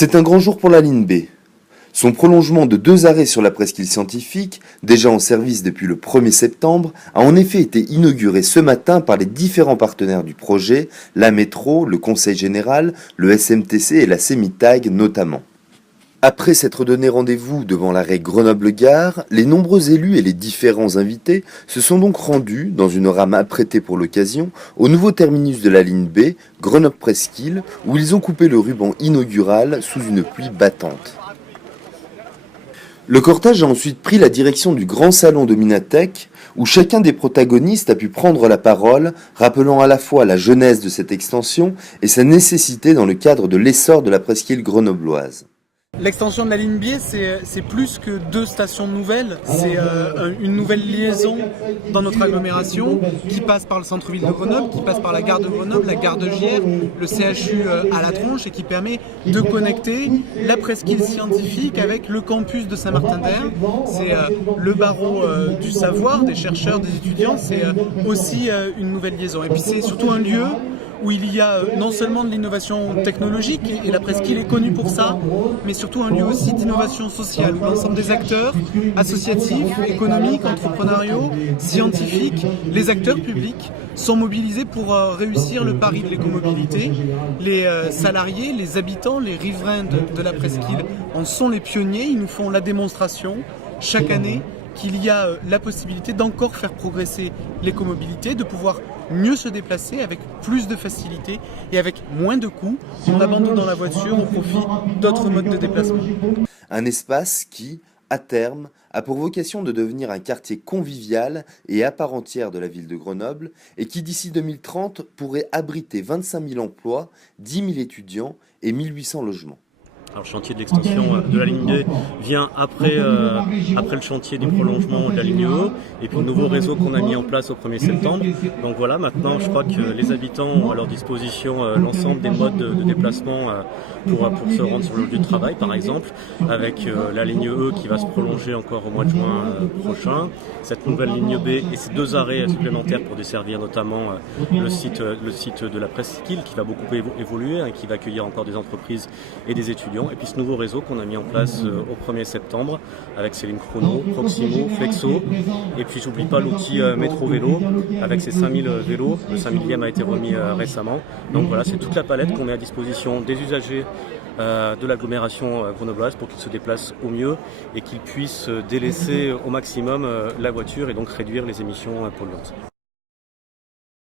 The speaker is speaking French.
C'est un grand jour pour la ligne B. Son prolongement de 2 arrêts sur la presqu'île scientifique, déjà en service depuis le 1er septembre, a en effet été inauguré ce matin par les différents partenaires du projet, la métro, le Conseil général, le SMTC et la CEMITAG notamment. Après s'être donné rendez-vous devant l'arrêt Grenoble-Gare, les nombreux élus et les différents invités se sont donc rendus, dans une rame apprêtée pour l'occasion, au nouveau terminus de la ligne B, Grenoble-Presqu'île, où ils ont coupé le ruban inaugural sous une pluie battante. Le cortège a ensuite pris la direction du grand salon de Minatek, où chacun des protagonistes a pu prendre la parole, rappelant à la fois la genèse de cette extension et sa nécessité dans le cadre de l'essor de la presqu'île grenobloise. L'extension de la ligne B, c'est plus que 2 stations nouvelles, c'est une nouvelle liaison dans notre agglomération qui passe par le centre-ville de Grenoble, qui passe par la gare de Grenoble, la gare de Giers, le CHU à la Tronche et qui permet de connecter la presqu'île scientifique avec le campus de Saint-Martin-d'Hères. C'est le barreau du savoir, des chercheurs, des étudiants, c'est aussi une nouvelle liaison. Et puis c'est surtout un lieu où il y a non seulement de l'innovation technologique, et la presqu'île est connue pour ça, mais surtout un lieu aussi d'innovation sociale, où l'ensemble des acteurs associatifs, économiques, entrepreneuriaux, scientifiques, les acteurs publics sont mobilisés pour réussir le pari de l'écomobilité. Les salariés, les habitants, les riverains de la presqu'île en sont les pionniers, ils nous font la démonstration chaque année qu'il y a la possibilité d'encore faire progresser l'écomobilité, de pouvoir mieux se déplacer avec plus de facilité et avec moins de coûts en abandonnant la voiture au profit d'autres modes de déplacement. Un espace qui, à terme, a pour vocation de devenir un quartier convivial et à part entière de la ville de Grenoble et qui d'ici 2030 pourrait abriter 25 000 emplois, 10 000 étudiants et 1800 logements. Alors, le chantier de l'extension de la ligne D vient après le chantier du prolongement de la ligne E et puis le nouveau réseau qu'on a mis en place au 1er septembre. Donc voilà, maintenant je crois que les habitants ont à leur disposition l'ensemble des modes de déplacement pour se rendre sur le lieu de travail par exemple, avec la ligne E qui va se prolonger encore au mois de juin prochain, cette nouvelle ligne B et ces 2 arrêts supplémentaires pour desservir notamment le site de la presqu'île qui va beaucoup évoluer, qui va accueillir encore des entreprises et des étudiants. Et puis ce nouveau réseau qu'on a mis en place au 1er septembre avec ses lignes Chrono, Proximo, Flexo. Et puis j'oublie pas l'outil Métro Vélo avec ses 5000 vélos. Le 5000e a été remis récemment. Donc voilà, c'est toute la palette qu'on met à disposition des usagers de l'agglomération grenobloise pour qu'ils se déplacent au mieux et qu'ils puissent délaisser au maximum la voiture et donc réduire les émissions polluantes.